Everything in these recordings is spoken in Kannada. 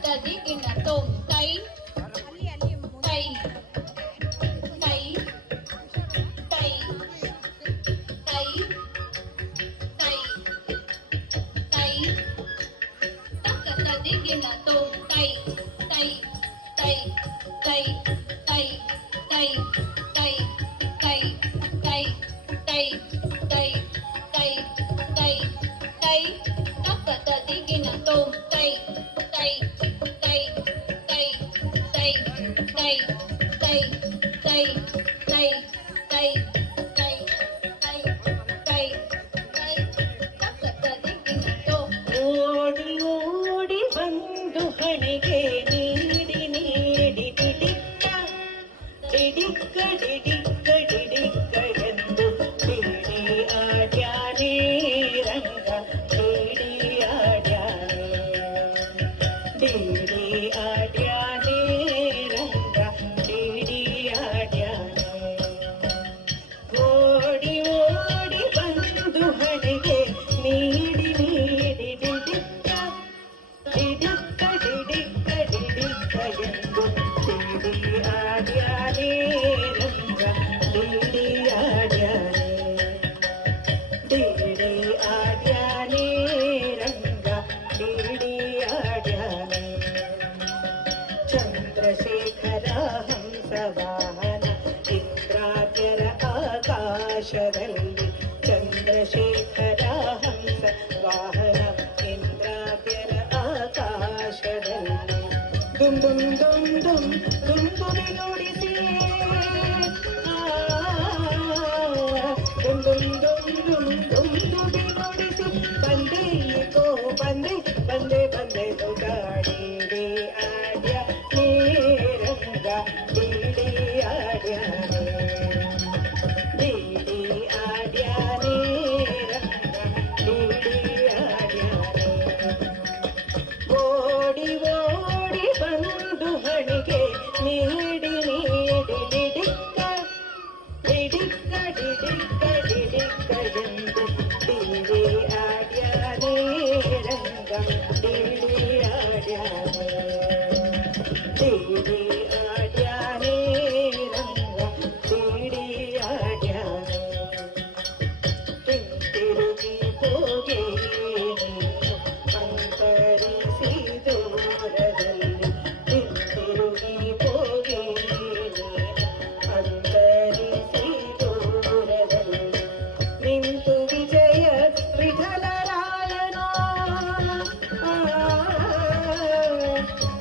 Tadi ina tôm tay tay tay tay tay tay tay tất cả tadi ina tôm tay tay tay tay tay tay tay tay tay tay tay tay tay tay tất cả tadi ina tôm tay tay tay tay tay tay tay tay tay tay tay tay tay tay tất cả tದಿಕ್ಕಿನ ತೋಂ ಓಡಿ ಓಡಿ ಬಂದು ಹಣೆಗೆ ನೀಡಿ ನೀಡಿ ಡಿಡಿಕ್ಕ ಡಿಡಿಕ್ಕ ಡಿಡಿಕ್ಕ ಡಿಡಿಕ್ಕ ಎಂದು ಬೀಡಿ ಆಡ್ಯಾನೇ ರಂಗ ಬೀಡಿ ಆಡ್ಯಾನೇ ಬೀಡಿ ಆಡ್ಯಾನೇ ರಂಗ ಬೀಡಿ ಆಡ್ಯಾನೇ ಓಡಿ ಓಡಿ ಬಂದು ಹಣೆಗೆ ನೀಡಿ ನೀಡಿ ಡಿಡಿಕ್ಕ ಡಿಡಿಕ್ಕ ಡಿಡಿಕ್ಕ ಡಿಡಿಕ್ಕ ಎಂದು ಬೀಡಿ ಆಡ್ಯಾನೇ ರಂಗ ಬೀಡಿ ಆಡ್ಯಾನೇ ಬೀಡಿ ಆಡ್ಯಾನೇ ರಂಗ ಬೀಡಿ ಆಡ್ಯಾನೇ ಚಂದ್ರಶೇಖರ ಹಂಸವಾಹನ ಇಂದ್ರಾದ್ಯರ ಆಕಾಶದಲ್ಲಿ ಚಂದ್ರಶೇಖರ ಹಂಸ ವಾಹನ ಇಂದ್ರಾದ್ಯರ ಆಕಾಶದಲ್ಲಿ ದುಮ್ ದುಮ್ ದುಮ್ ದುಮ್ ದುಂದುಮಿ ನುಡಿಸಿ ದುಮ್ ದುಮ್ ದುಮ್ ದುಮ್ ದುಂದುಮಿ ನುಡಿಸಿ ಬಂದೆ ಗೋ ಬಂದೆ ಬಂದೆ ಬಂದೆ ಗಾಡಿ ಆಡ್ಯ ರಂಗ ಬೀಡಿ ಆಡ್ಯಾನೇ ಬೀಡಿ ಆಡ್ಯಾನೇ ರಂಗ ಬೀಡಿ ಆಡ್ಯಾನೇ ಓಡಿ ಓಡಿ ಬಂದು ಹಣಿಗೆ ನೀಡಿ ನೀಡಿ ಡಿಡಿಕ್ಕ ಡಿಡಿಕ್ಕ ಡಿಡಿಕ್ಕ ಡಿಡಿಕ್ಕ ಎಂದು ಬೀಡಿ ಆಡ್ಯಾನೇ ರಂಗ ಬೀಡಿ ಆಡ್ಯಾನೇ ಬೀಡಿ ಆಡ್ಯಾನೇ ರಂಗ ಬೀಡಿ ಆಡ್ಯಾನೇ ಹಿಂತಿರುಗಿ ಹೋಗೆ ನೀನು ಅಂತರಿಸಿ ದೂರದಲ್ಲಿ ಹಿಂತಿರುಗಿ ಹೋಗೆ ನೀನು ಅಂತರಿಸಿ ದೂರದಲ್ಲಿ ನಿಂತು ವಿಜಯ ವಿಠಲರಾಯನೋ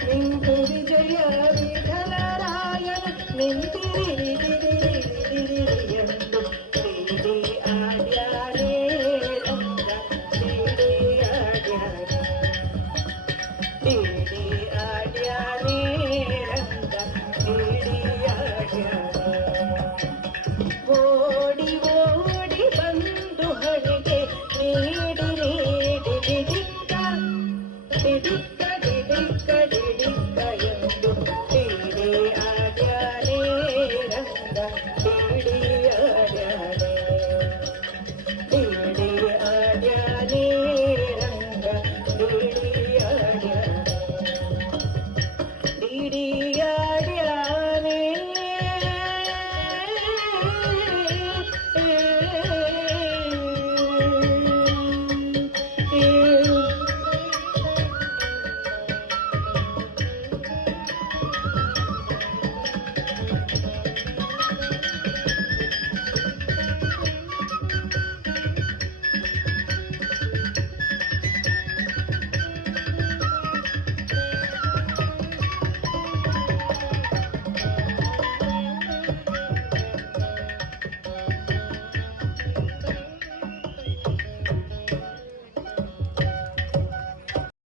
ನಿಂತು ವಿಜಯ ವಿಠಲರಾಯನ ನಿಂತಿರಿ ಎಂದು ಬೀಡಿ ಆಡ್ಯಾನೇ ರಂಗ ಬೀಡಿ ಆಡ್ಯಾನೇ ಬೀಡಿ ಆಡ್ಯಾನೇ ರಂಗ ಬೀಡಿ ಆಡ್ಯಾನೇ ಓಡಿ ಓಡಿ ಬಂದು ಹಣೆಗೆ ನೀಡಿ ನೀಡಿ ಡಿಡಿಕ್ಕ ಡಿಡಿಕ್ಕ ಡಿಡಿಕ್ಕ